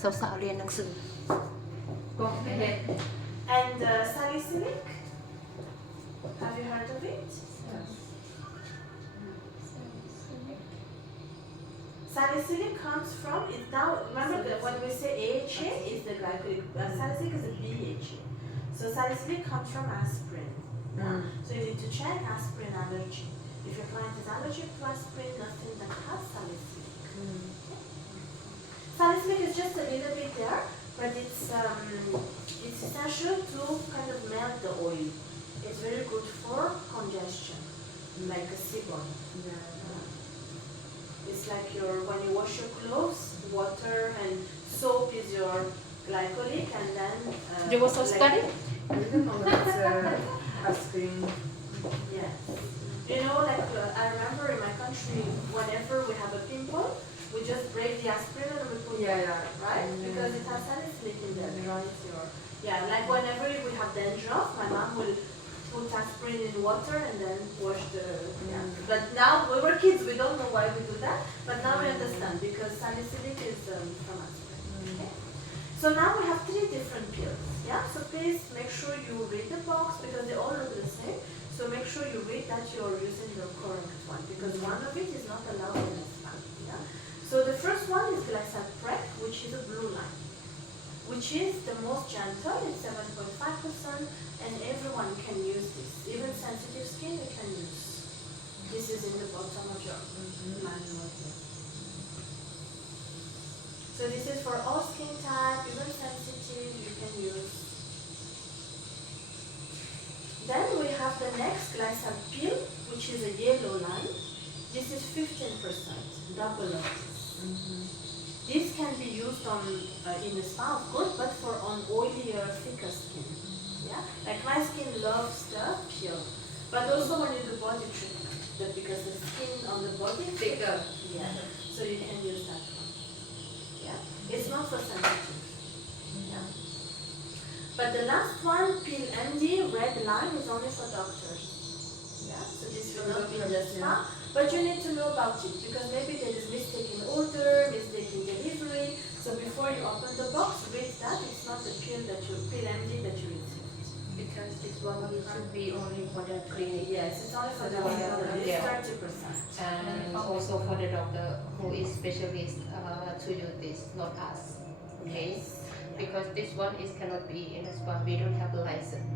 สาวๆเรียนหนังสือ Go ahead. And salicylic, have you heard of it? Salicylic comes from, it now, remember when we say AHA is the glycolic, salicylic is a BHA. So salicylic comes from aspirin. So you need to check aspirin allergy. If your client is allergic to aspirin, nothing that has salicylic. Okay. Salicylic is just a little bit there, but it's essential to kind of melt the oil. It's very good for congestion, like a sebum. It's like when you wash your clothes, water and soap is your glycolic, and then You also study? I didn't know that aspirin. yes. You know, like I remember in my country, whenever we have a pimple, we just break the aspirin and we put Yeah. right? Because it has salicylic in there. Like whenever we have dandruff, my mom will put aspirin in water and then wash the. But now we were kids, we don't know why we do that. But now we understand because salicylic is from aspirin. Okay. So now we have 3 different pills. Yeah. So please make sure you read the box because they all look the same. So make sure you read that you're using the correct one because one of it is not allowed in Islam. Yeah. So the first one is glycylprep, which is a blue line, which is the most gentle. It's 7.5%, and everyone can use this. Even sensitive skin, you can use. This is in the bottom of your manual. So this is for all skin type, even sensitive, you can use. Then we have the next glycol pill, which is a yellow line. This is 15%, double of this. This can be used on in the spa, of course, but for on oilier, thicker skin. Yeah, like my skin loves the pill, but also when you do body treatment, because the skin on the body is thicker. Yeah, so you can use that one. Yeah, it's not for sensitive. Yeah. But the last one, Pill MD, red line, is only for doctors. Yeah, so this will not be in the spa, but you need to know about it because maybe there is mistake in order, mistake in delivery. So before you open the box, read that it's not the pill MD that you received. Because this one it should be only for the clinic. Yes, it's only for the doctor. it's 30%. And also for the doctor who is specialist to use this, not us. Okay. Yes. Because this one is cannot be in a spa. We don't have a license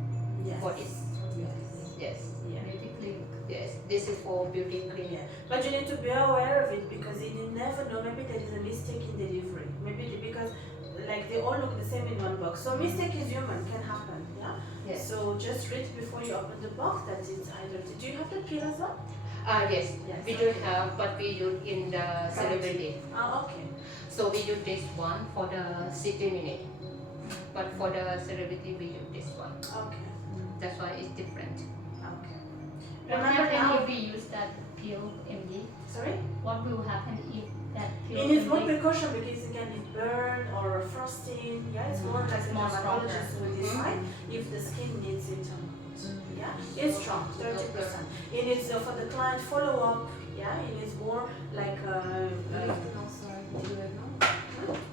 Yes. for this. Yes. Yeah. Beauty clinic. Yes. This is for beauty clinic. Yeah. But you need to be aware of it because you never know. Maybe there is a mistake in delivery. Maybe because like they all look the same in one box. So mistake is human, can happen. Yeah. Yes. So just read before you open the box that it's either. Do you have the pill as well? Yes. Yes. We don't have, but we use in the celebrity. Okay. So we use this one for the 60 minutes. But for the celebrity, we use this one. Okay. That's why it's different. Okay. What Remember happen now. if we use that pill MD? Sorry. What will happen if that pill It needs more MD? precaution because it can be burn or frosting. Yeah, it's more like the More dermatologist who will decide if the skin needs it or not. Yeah, it's strong, 30%. It needs for the client follow up. Yeah, it needs more like. Lifting also,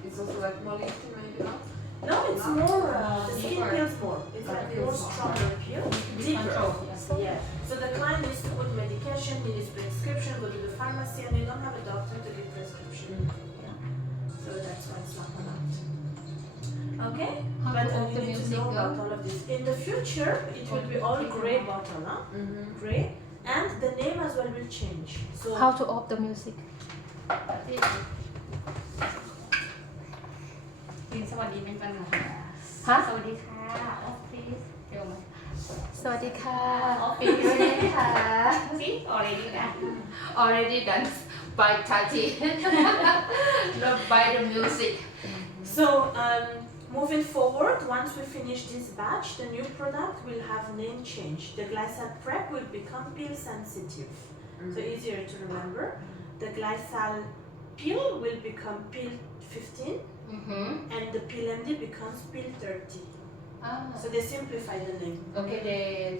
it's also like more lifting, maybe not? No, it's more. The skin Deeper. peels more. It's like a more stronger peel. Deeper. Control, yes. Yeah. So the client needs to put medication. He needs prescription. Go to the pharmacy, and you don't have a doctor to give prescription. Yeah. So that's why it's not allowed. Okay. How But to off you the need to music know go? about all of this. In the future, it will be all gray bottle, huh? Gray, and the name as well will change. So How to off the music? ยินสวัสดีเป็นปัญหา ฮะ สวัสดีค่ะออฟฟิศเดี๋ยวมา สวัสดีค่ะ ออฟฟิศด้วยค่ะ See already done Already done by Tati. Not by the music. So, moving forward, once we finish this batch, the new product will have name change. The glycol prep will become pill sensitive, so easier to remember. The glycol pill will become pill 15, and the pill MD becomes pill 30. So they simplify the name. Okay,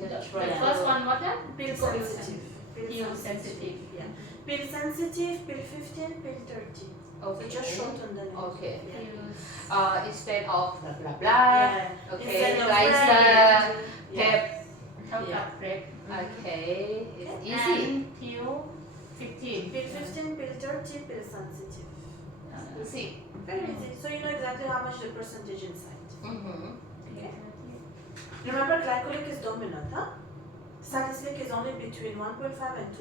the try. first one what that Pill sensitive. pill sensitive Yeah. Pill sensitive, pill 15, pill 30. Okay. So just shorten the name. Okay. Yeah. Instead of blah blah blah. Yeah. Okay. Instead of Glycer, red, pep. เท่ากับ red Okay. It's Okay. easy. and pill 15 Pill 15, pill 30, pill sensitive. Easy. Very easy. So you know exactly how much the percentage inside. Mm-hmm. Okay. Remember, glycolic is dominant, huh? Salicylic is only between 1.5 and 2%.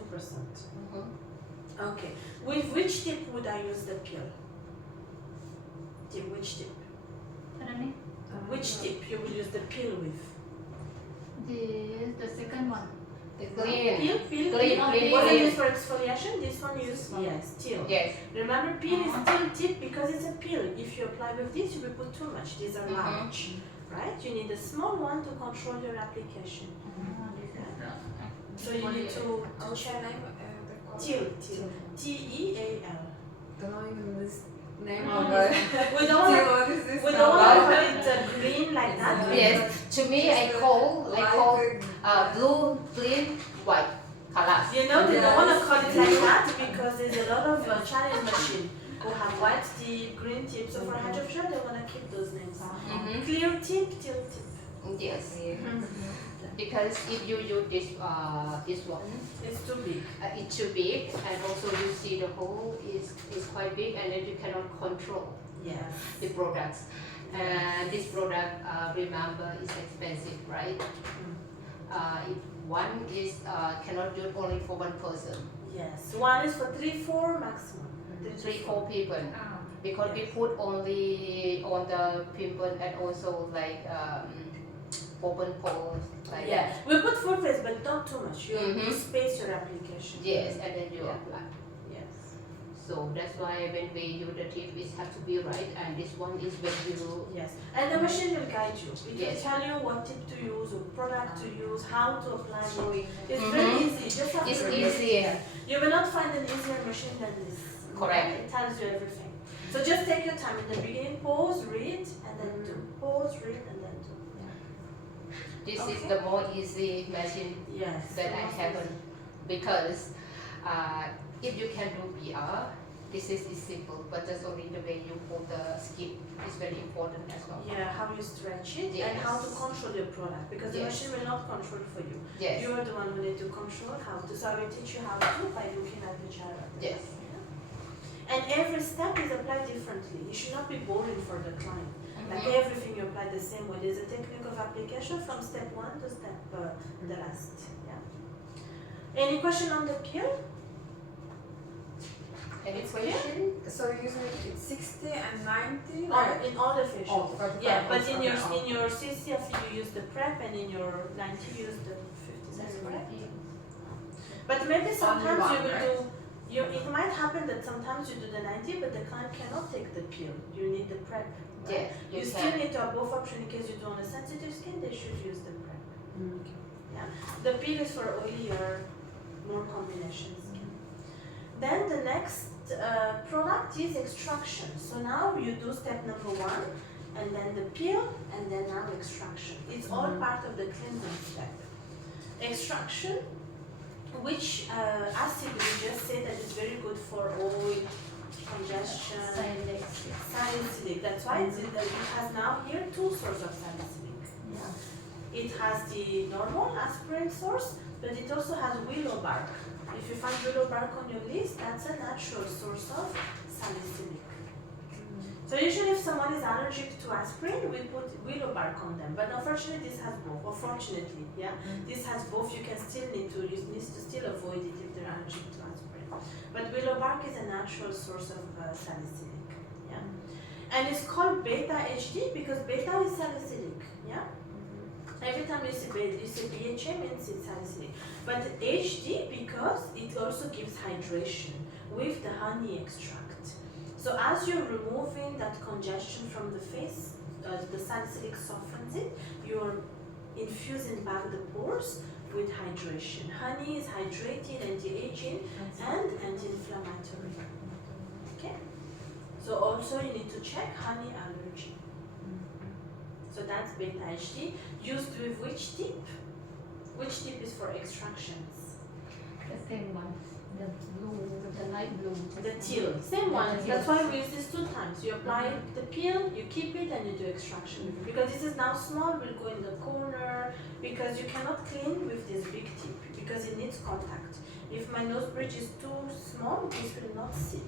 Mm-hmm. Okay. With which tip would I use the pill? Which tip? เท่านั้นนี่ Which tip you will use the pill with? the second one The clean. Pill? Clean, Wasn't clean. this for exfoliation? This one use yes, still. Yes. Remember, pill is still tip because it's a pill. If you apply with this, you will put too much. These are large, right? You need a small one to control your application. So you need to What's check. the name? The quality? Till. T-E-A-L. Don't know even this name Mm. of it. We don't want Till, what is this we now? don't want to call it green like that. Yes. To me, I call Like blue, green, white colors. You know, they don't Yes. want to call it like that because there's a lot of challenge machine who have white tip, green tip. So for Hydra Facial, they want to keep those names. Mm-hmm. Clear tip, till tip. Yes. Because if you use this one, It's too big. it's too big, and also you see the hole is quite big, and then you cannot control Yes. the products. And this product, remember, is expensive, right? If one is cannot use only for one person, Yes. One is for 3-4 maximum. 3-4 people, อ้าว because we put only on the pimple and also like open pores like Yeah. We put full face, but not too much. You Mhm. space your application. that. Yes, and then you Yeah. apply. Yes. So that's why when we use the tip, it has to be right, and this one is when you Yes. And the machine will guide you. It will Yes. tell you what tip to use, what product to use, how to apply it. showing. It's Mhm. very easy. You just have it's to remember. easier. You will not find an easier machine than this. Correct. It tells you everything. So just take your time in the beginning, pause, read, and then do. Pause, read, and then do. This is Okay. the more easy machine Yes. that I haven't, because if you can do PR, this is simple, but just only the way you hold the skin is very important as well. Yeah, how you stretch it and how to Yes. control your product because the Yes. machine will not control for you. Yes. You are the one who need to control how to. So I will teach you how to by looking at the chart. Yes. And every step is applied differently. It should not be boring for the client. Like Mhm. everything you apply the same way. There's a technique of application from step 1 to step the last. Yeah. Any question on the pill? Any It's question? So usually it's 60 and 90, Oh, right? in all the facials. 45 Yeah, but also, in okay. your CCF you use the prep and in your 90 you use the 50. That's correct. But maybe sometimes one, you will right? it might happen that sometimes you do the 90 but the client cannot take the pill. You need the prep. right? Yes, You you still can. need to have both options in case you do on a sensitive skin, they should use the prep. Mm. Yeah. The pill is for oilier, more combination skin. Then the next product is extraction. So now you do step number 1 and then the peel and then now extraction. It's all part of the cleansing step. Extraction, which acid we just say that is very good for oil, congestion, salicylic. That's why it has now here 2 sources of salicylic. Yeah. It has the normal aspirin source, but it also has willow bark. If you find willow bark on your list, that's a natural source of salicylic. So usually if someone is allergic to aspirin, we put willow bark on them. But unfortunately this has both, or fortunately, yeah. This has both, you need to still avoid it if they're allergic to aspirin. But willow bark is a natural source of salicylic, yeah. And it's called beta HD because beta is salicylic, yeah. Every time you see BHA means it's salicylic. But HD because it also gives hydration with the honey extract. So as you're removing that congestion from the face, the salicylic softens it, you're infusing back the pores with hydration. Honey is hydrating, anti-aging, and anti-inflammatory. Okay? So also you need to check honey allergy. So that's beta HD. Used with which tip? Which tip is for extractions? the same one the blue, the light blue. The teal, same one. That's why we use this 2 times. You apply the peel, you keep it, and you do extraction with it. Because this is now small, will go in the corner. Because you cannot clean with this big tip because it needs contact. If my nose bridge is too small, this will not sit.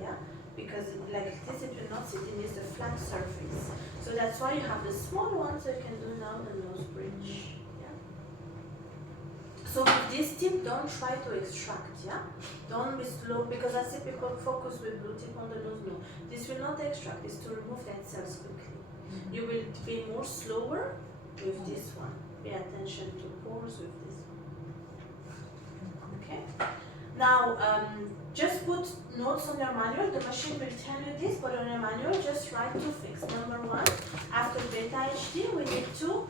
Yeah, because like this, it will not sit. It needs a flat surface. So that's why you have the small one, so you can do now the nose bridge. So with this tip, don't try to extract, yeah? Don't be slow, because I see people focus with blue tip on the nose. No, this will not extract, it's to remove dead cells quickly. You will be more slower with this one. Pay attention to pores with this one. Okay? Now, just put notes on your manual. The machine will tell you this, but on your manual, just write 2 things. Number 1, after beta HD, we need to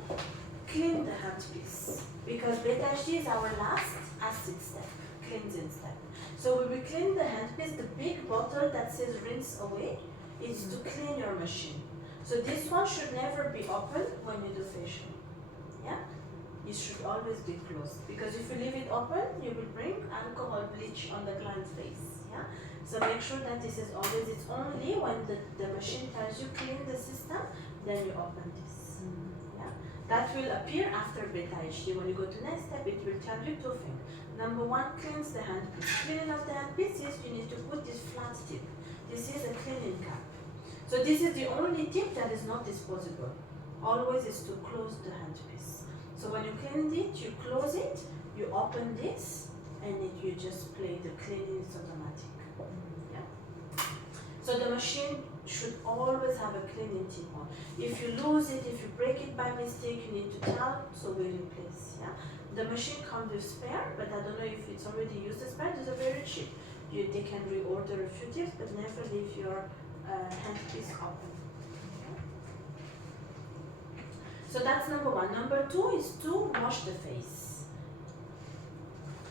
clean the handpiece. Because beta HD is our last acid step, cleansing step. So when we clean the handpiece, the big bottle that says rinse away is to clean your machine. So this one should never be open when you do facial. Yeah? It should always be closed. Because if you leave it open, you will bring alcohol bleach on the client's face. Yeah? So make sure that this is always, it's only when the machine tells you clean the system, then you open this. That will appear after beta HD. When you go to next step, it will tell you 2 things. Number 1, cleanse the handpiece. Cleaning of the handpiece is you need to put this flat tip. This is a cleaning cap. So this is the only tip that is not disposable. Always is to close the handpiece. So when you clean it, you close it, you open this, and you just play the cleaning, it's automatic. Yeah. So the machine should always have a cleaning tip on. If you lose it, if you break it by mistake, you need to tell, so we replace. Yeah? The machine comes with spare, but I don't know if it's already used as spare. These are very cheap. They can reorder a few tips, but never leave your handpiece open. Okay? So that's number 1. Number 2 is to wash the face.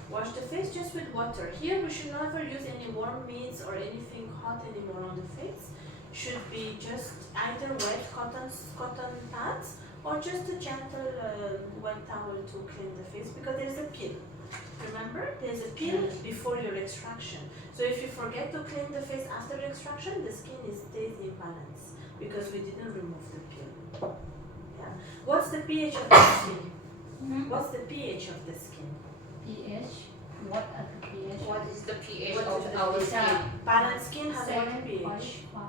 Wash the face just with water. Here we should never use any warm meats or anything hot anymore on the face. Should be just either wet cotton pads or just a gentle wet towel to clean the face, because there's a peel. Remember, there's a peel before your extraction. So if you forget to clean the face after the extraction, the skin stays in balance because we didn't remove the peel. Yeah. What's the pH of the skin? What's the pH of the skin? pH. What are the pH? What is the pH What of is the our pH? skin? Balanced skin has what 7.5. pH? No?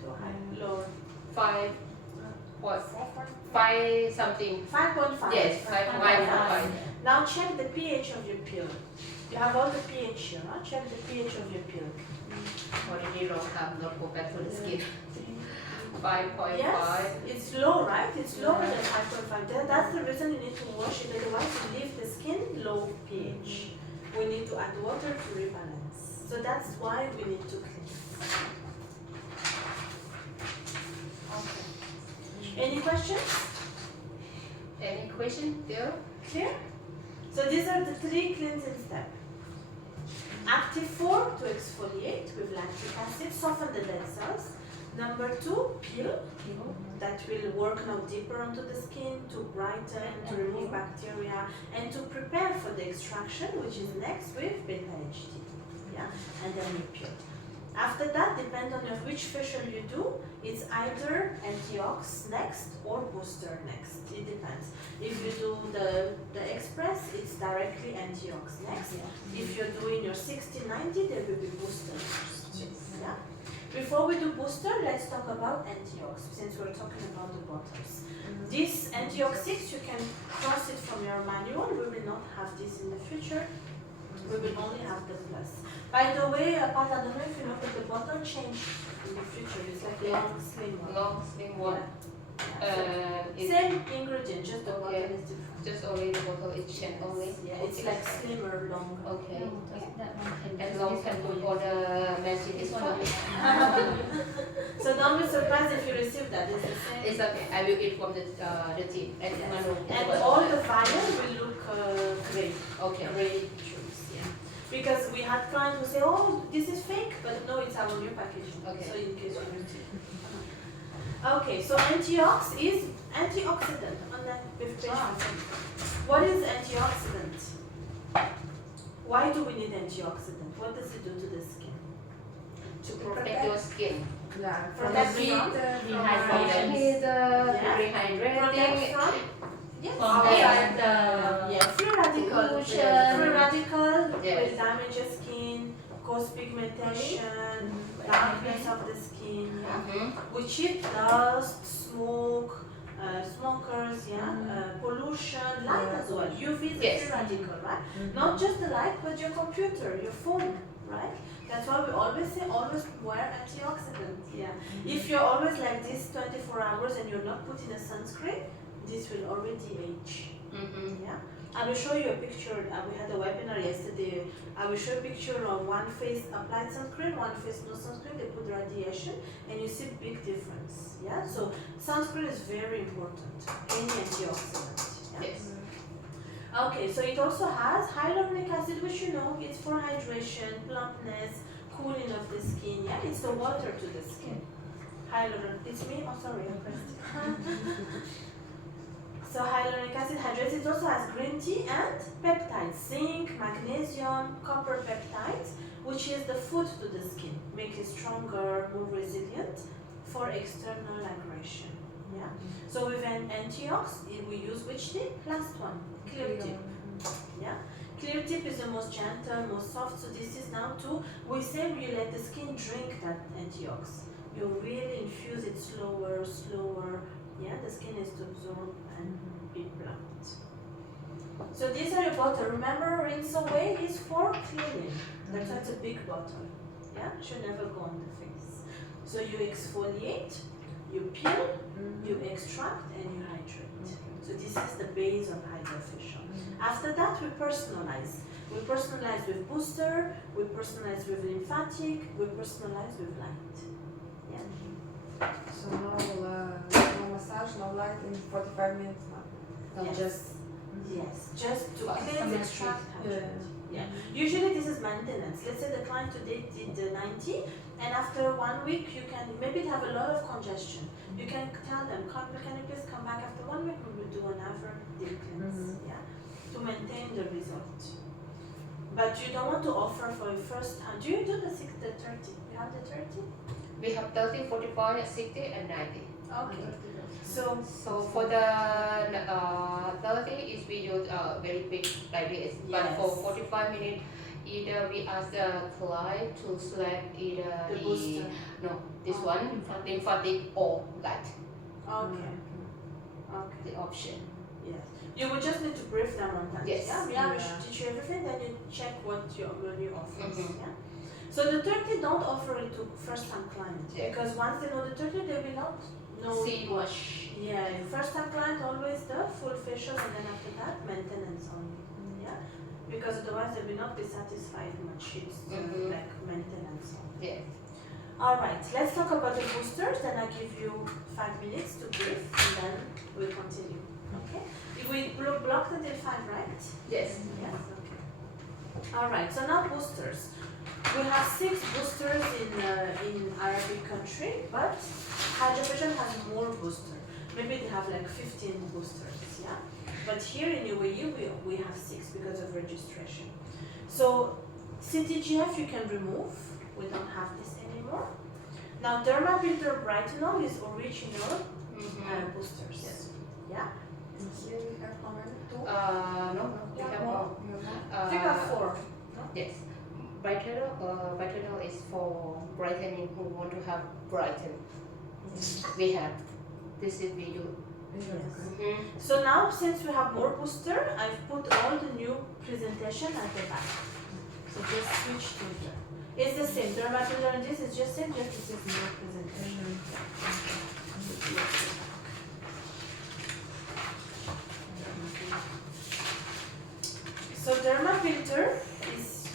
Too high. Lower. 5, what? 5 something. 5.5. Yes, 5.5. Now check the pH of your peel. You have all the pH here, huh? Check the pH of your peel. Already wrong, have not go back to the skin. 5.5. Yes, it's low, right? It's lower than 5.5. That's the reason you need to wash it, otherwise you leave the skin low pH. We need to add water to rebalance. So that's why we need to clean. Okay. Any questions? Any question there? Clear? So these are the 3 cleansing steps. Active 4 to exfoliate with lactic acid, soften the dead cells. Number 2, peel. That will work now deeper onto the skin to brighten, to remove bacteria, and to prepare for the extraction, which is next with beta HD. Yeah, and then you peel. After that, depending on which facial you do, it's either antiox next or booster next. It depends. If you do the express, it's directly antiox next. If you're doing your 60-90, there will be booster next. Yeah. Before we do booster, let's talk about antiox, since we're talking about the bottles. This antiox 6, you can cross it from your manual. We will not have this in the future. We will only have the plus. By the way, Pat, I don't know if you know, but the bottle changed in the future. It's like a long, slim one. Long, slim one. Same ingredient, just the bottle is different. Just only the bottle is changed only. Yeah, it's like slimmer, longer. Okay. That one can And long can put on the machine. It's fine. So don't be surprised if you receive that. It's the same. It's okay. I will eat from the tip and manual. And all the vial will look gray. Okay. Gray juice, yeah. Because we had clients who say, oh, this is fake, but no, it's our new packaging. Okay. So in case you receive. Okay, so antiox is antioxidant on that with page. What is antioxidant? Why do we need antioxidant? What does it do to the skin? To protect your skin. Yeah, Protect from heat, from dehydration. Protect Rehydrating. from yes. From outside the yeah, free radical. pollution. Free radical Yes. will damage your skin, cause pigmentation, darkness of the skin, yeah. Which is dust, smoke, smokers, pollution, light as well. UV is a Yes. free radical, right? Not just the light, but your computer, your phone, right? That's why we always say always wear antioxidants. Yeah. If you're always like this 24 hours and you're not putting a sunscreen, this will already age. Yeah. I will show you a picture. We had a webinar yesterday. I will show a picture of one face applied sunscreen, one face no sunscreen. They put radiation, and you see big difference. Yeah. So sunscreen is very important. Any antioxidant. Yeah? Yes. Okay. So it also has hyaluronic acid, which you know it's for hydration, plumpness, cooling of the skin. Yeah. It's the water to the skin. Hyaluronic. It's me. Oh, sorry. I pressed it. So hyaluronic acid hydrates. It also has green tea and peptides, zinc, magnesium, copper peptides, which is the food to the skin, make it stronger, more resilient for external aggression. Yeah. So with an antiox, we use which tip? Last one, clear tip. Yeah. Clear tip is the most gentle, most soft. So this is now too. We say you let the skin drink that antiox. You really infuse it slower, slower. Yeah, the skin is to absorb and be plump. So these are your bottle. Remember, rinse away is for cleaning. That's why it's a big bottle. Yeah, should never go on the face. So you exfoliate, you peel, you extract, and you hydrate. So this is the base of Hydra Facial. After that, we personalize. We personalize with booster, we personalize with lymphatic, we personalize with light. Yeah. So no massage, no light in 45 minutes now. Yes. Just to But cleanse, some extract, Yeah. hydrate. Yeah. Usually this is maintenance. Let's say the client today did the 90, and after 1 week you can maybe have a lot of congestion. You can tell them, can you please come back after 1 week? We will do another deep cleanse. Yeah, to maintain the result. But you don't want to offer for your first time. Do you do the 30? You have the 30? We have 30, 45, 60, and 90. Okay. So So for the 30 is we use very quick like this. But for Yes. 45 minutes, either we ask the client to select either the booster. this Oh. one, lymphatic or light, Okay. Okay. the option. Yes. You would just need to brief them on that. Yes. Yeah. We Yeah. should teach you everything, then you check what your menu offers. Mhm. Yeah. So the 30 don't offer it to first-time clients Yeah. because once they know the 30, they will not know See much. much. Yeah. First-time client always the full facial, and then after that maintenance only. Yeah. Because otherwise they will not be satisfied much. It's Mhm. like maintenance only. Yes. All right. Let's talk about the boosters. Then I give you 5 minutes to brief, and then we'll continue. Okay. We blocked it in 5, right? Yes. Yes. Okay. All right. So now boosters. We have 6 boosters in Arabic country, but Hydra Facial has more boosters. Maybe they have like 15 boosters. Yeah. But here in UAE we have 6 because of registration. So CTGF you can remove. We don't have this anymore. Now Derma Builder Brightenol is original boosters. Yes. Yeah. Here we have how many? 2? No, we Yeah, have more. You have We got 4. Yes. Brightener is for brightening who want to have brighten. We have. This is we do. Yes. So now since we have more booster, I've put all the new presentation at the back. So just switch to here. It's the same. Derma Builder and this is just same, just this is more presentation. So Derma Builder is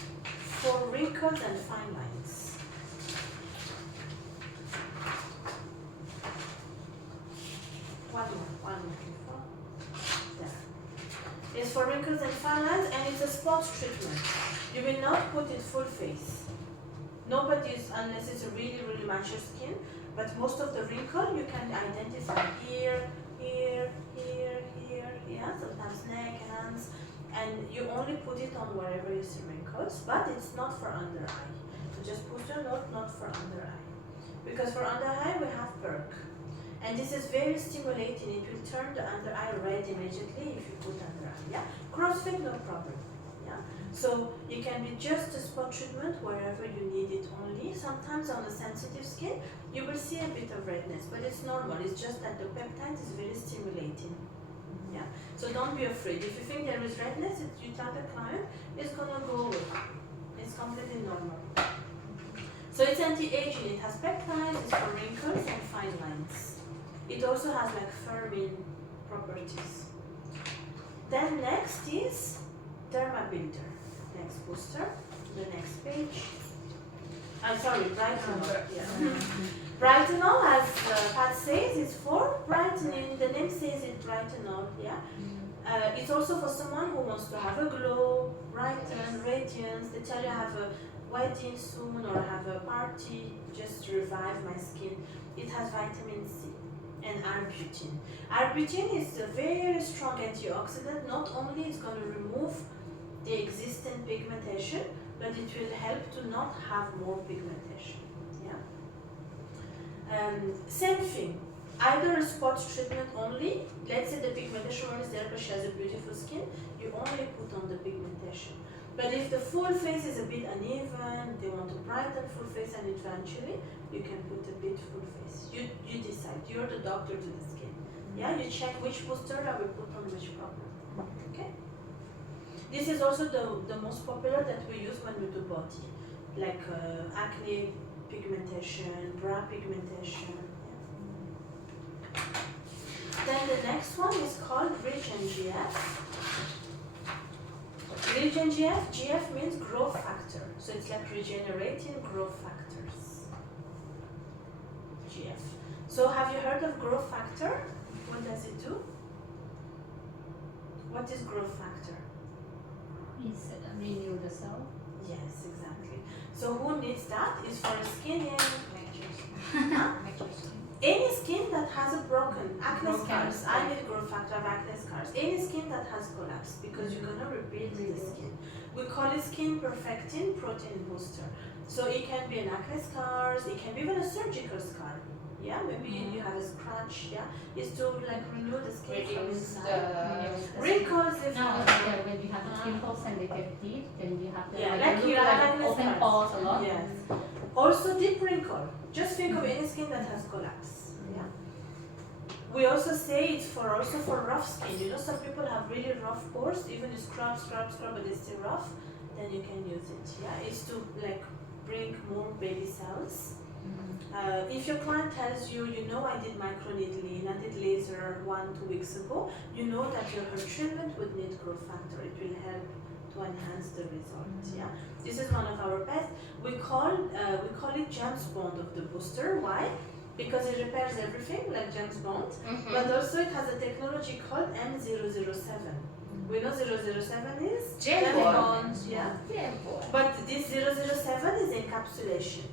for wrinkles and fine lines. One more. There. It's for wrinkles and fine lines, and it's a spot treatment. You will not put it full face. Nobody is, unless it's a really, really mature skin, but most of the wrinkle you can identify here, yeah, sometimes neck, hands. and you only put it on wherever you see wrinkles, but it's not for under eye. So just put a note, not for under eye. Because for under eye we have perk. And this is very stimulating. It will turn the under eye red immediately if you put under eye. Yeah? CrossFit, no problem. Yeah? So it can be just a spot treatment wherever you need it only. Sometimes on the sensitive skin, you will see a bit of redness, but it's normal. It's just that the peptide is very stimulating. Yeah? So don't be afraid. If you think there is redness, you tell the client, it's gonna go away. It's completely normal. So it's anti-aging. It has peptides, it's for wrinkles and fine lines. It also has like firming properties. Then next is Derma Builder. Next booster. The next page. I'm sorry, Brightenol. Yeah. Brightenol, as Pat says, is for brightening. The name says it, Brightenol. Yeah. It's also for someone who wants to have a glow, brighten, radiance. They tell you I have a wedding soon or I have a party, just to revive my skin. It has vitamin C and arbutin. Arbutin is a very strong antioxidant. Not only it's going to remove the existing pigmentation, but it will help to not have more pigmentation. Yeah. Same thing. Either a spot treatment only. Let's say the pigmentation is there, but she has a beautiful skin. You only put on the pigmentation. But if the full face is a bit uneven, they want to brighten full face, and eventually you can put a bit full face. You decide. You're the doctor to the skin. Yeah, you check which booster I will put on which problem. Okay. This is also the most popular that we use when we do body, like acne pigmentation, brow pigmentation. Yeah. Then the next one is called Regen GF. Regen GF, GF means growth factor. So it's like regenerating growth factors. GF. So have you heard of growth factor? What does it do? What is growth factor? Is renew the cell. Yes, exactly. So who needs that? Is for skin any skin that has a broken acne scars. I need growth factor of acne scars. Any skin that has collapsed, because you're gonna rebuild the skin. We call it skin perfecting protein booster. So it can be an acne scars, it can be even a surgical scar. Yeah, maybe you have a scratch. Yeah, it's to like renew the skin from inside. Wrinkles. When you have the pimples and they get deep, then you have the like you have open pores a lot. Yes. Also deep wrinkle. Just think of any skin that has collapsed. Yeah. We also say it's also for rough skin. You know, some people have really rough pores. Even you scrub, but it's still rough. Then you can use it. Yeah, it's to like bring more baby cells. If your client tells you, you know, I did microneedling, I did laser 1-2 weeks ago, you know that her treatment would need growth factor. It will help to enhance the results. Yeah, this is one of our best. We call it James Bond of the booster. Why? Because it repairs everything like James Bond, but also it has a technology called M007. We know 007 is James Bond. Yeah. But this 007 is encapsulation.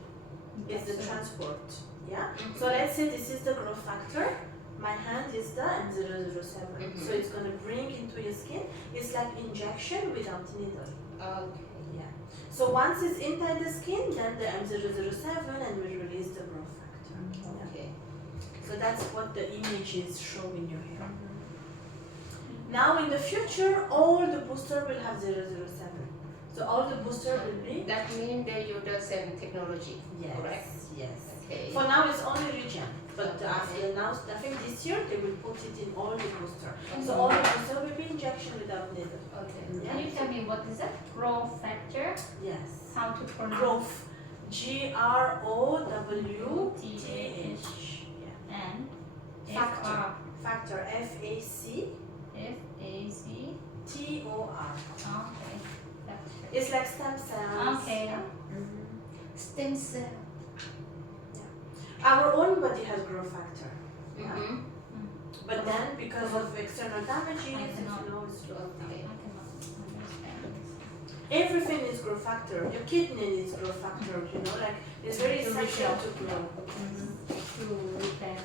It's the transport. Yeah. So let's say this is the growth factor. My hand is the M007. So it's going to bring into your skin. It's like injection without needle. Okay. Yeah. So once it's inside the skin, then the M007 and we release the growth factor. Okay. So that's what the image is showing you here. Now in the future, all the booster will have 007. So all the booster will be. That means they use the same technology. Yes. Correct. Yes. Okay. For now it's only Regen, but after now, I think this year they will put it in all the booster. So all the booster will be injection without needle. Okay. Yeah. Can you tell me what is that? Growth factor? Yes. How to pronounce? Growth. GROWTH. Yeah. And Factor. Factor. FACTOR. Okay. It's like stem cells. Okay. Yeah. Stem cell. Our own body has growth factor. Mm-hmm. But then because of external damages, I cannot. it's low. Okay. I cannot understand this. Everything is growth factor. Your kidney needs growth factor, you know, like it's very essential to grow. To repair.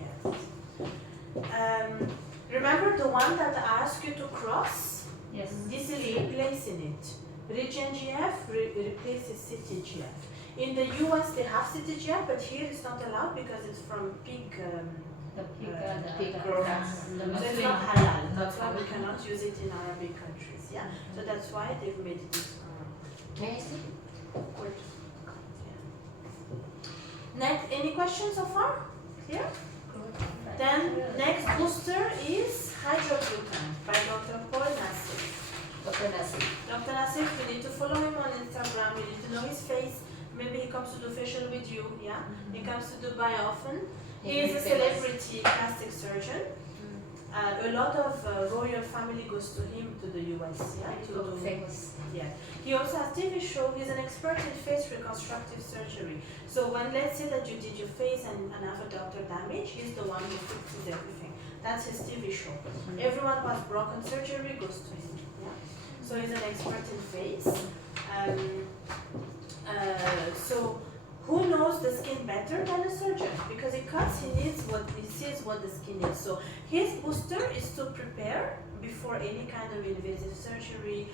Yes. Remember the one that I asked you to cross? Yes. This is replacing it. RegNGF replaces CTGF. In the US they have CTGF, but here it's not allowed because it's from pig The pig, pig the growth. the So it's Muslim. not halal. That's why we cannot use it in Arabic countries. Yeah. So that's why they've made this. May I see? Good. Next, any questions so far? Here? Then next booster is Hydra Facial by Dr. Paul Nassif. Dr. Nasir. Dr. Nassif, you need to follow him on Instagram. You need to know his face. Maybe he comes to do facial with you. Yeah. He comes to Dubai often. He is a celebrity plastic surgeon. A lot of royal family goes to him to the US. Yeah. To do Famous. Yeah. He also has TV show. He's an expert in face reconstructive surgery. So when let's say that you did your face and have a doctor damage, he's the one who fixes everything. That's his TV show. Everyone who has broken surgery goes to him. Yeah. So he's an expert in face. So who knows the skin better than a surgeon? Because he cuts, he sees what the skin is. So his booster is to prepare before any kind of invasive surgery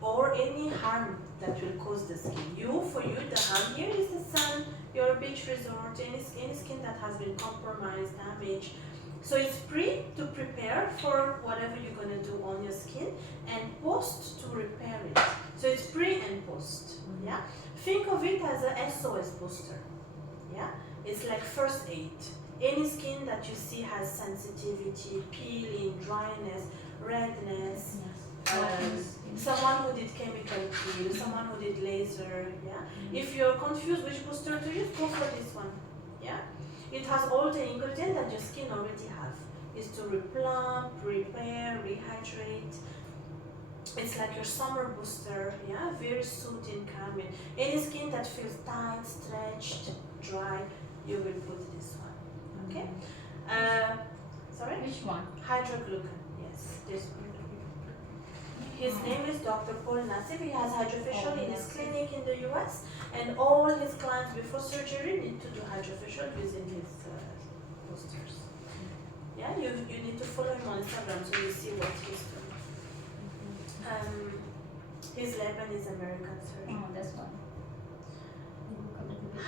or any harm that will cause the skin. For you, the harm here is the sun, your beach resort, any skin that has been compromised, damaged. So it's pre to prepare for whatever you're going to do on your skin, and post to repair it. So it's pre and post. Yeah. Think of it as a SOS booster. Yeah. It's like first aid. Any skin that you see has sensitivity, peeling, dryness, redness. Someone who did chemical peel, someone who did laser, yeah. If you're confused which booster to use, go for this one, yeah. It has all the ingredients that your skin already have. It's to replump, repair, rehydrate. It's like your summer booster, yeah. Very soothing, calming. Any skin that feels tight, stretched, dry, you will put this one, okay. Sorry. Which one? Hydra Yes, this one. His name is Dr. Paul Nassif. He has Hydra Facial in his clinic in the US, and all his clients before surgery need to do Hydra Facial using his posters. Yeah, you need to follow him on Instagram so you see what he's doing. His Lebanese American surgeon. Oh, that's one.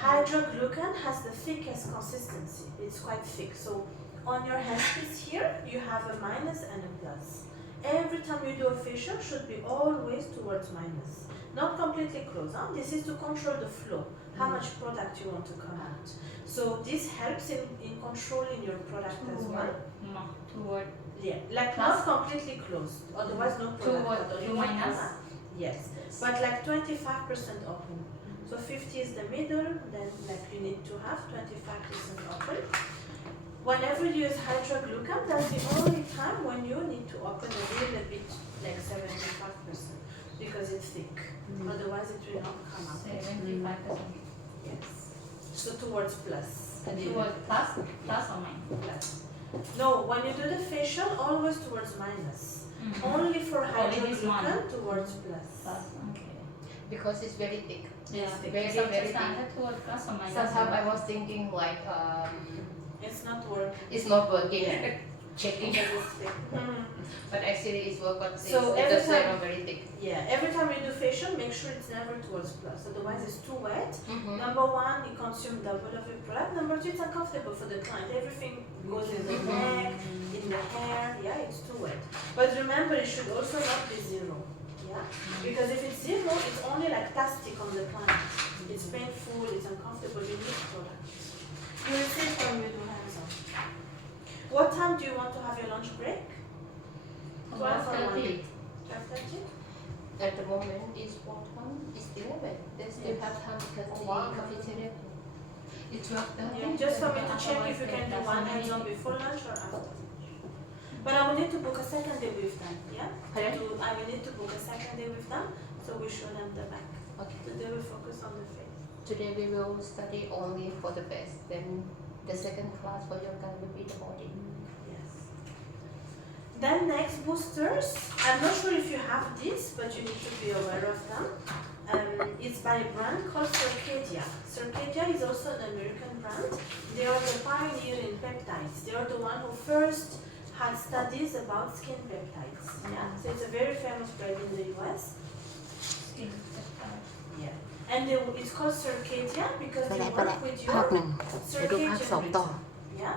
Hydroglucan has the thickest consistency. It's quite thick. So on your handpiece here, you have a minus and a plus. Every time you do a facial, should be always towards minus. Not completely closed. Huh? This is to control the flow, how much product you want to come out. So this helps in controlling your product as well. No, toward. Yeah, like Plus? not completely closed, otherwise no product. Toward only minus? Yes, but like 25% open. So 50 is the middle, then like you need to have 25% open. Whenever you use hydroglucan, that's the only time when you need to open a little bit, like 75%, because it's thick. Otherwise it will not come out. 75%. Yes. So towards plus. Toward plus or minus? Plus. No, when you do the facial, always towards minus. Mhm. Only for Only this one. hydroglucan towards plus. Plus, okay. Because it's very thick. Yeah. Very, So very just thick. started toward plus or minus? Sometimes I was thinking like It's not working. it's not working. Checking, Because it's thick. but actually it's work. But So it's every just time- very thick. Yeah, every time you do facial, make sure it's never towards plus. Otherwise, it's too wet. Number one, it consumes double of your product. Number two, it's uncomfortable for the client. Everything goes in the neck, in the hair. Yeah, it's too wet. But remember, it should also not be zero. Yeah, because if it's zero, it's only like tastic on the client. It's painful, it's uncomfortable. You need product. You will see it when we do hands-on. What time do you want to have your lunch break? 12 or 1? 12:30. 12:30? At the moment it's what time? It's 11. They still have time because the cafeteria. It's 12:30. Yeah, just for me to check if you can do one hands-on before lunch or after lunch. But I will need to book a second day with them, yeah? Pardon? I will need to book a second day with them, so we show them the back. Okay. Today we focus on the face. Today we will study only for the face. Then the second class for yoga will be the body. Yes. Then next boosters. I'm not sure if you have this, but you need to be aware of them. It's by a brand called Circadia. Circadia is also an American brand. They are the pioneer in peptides. They are the one who first had studies about skin peptides. Yeah, so it's a very famous brand in the US. Yeah, and it's called Circadia because ไป they แล้วไปแล้ว work with ภาค your หนึ่งเดี๋ยวดูภาค 2 ต่อ Yeah.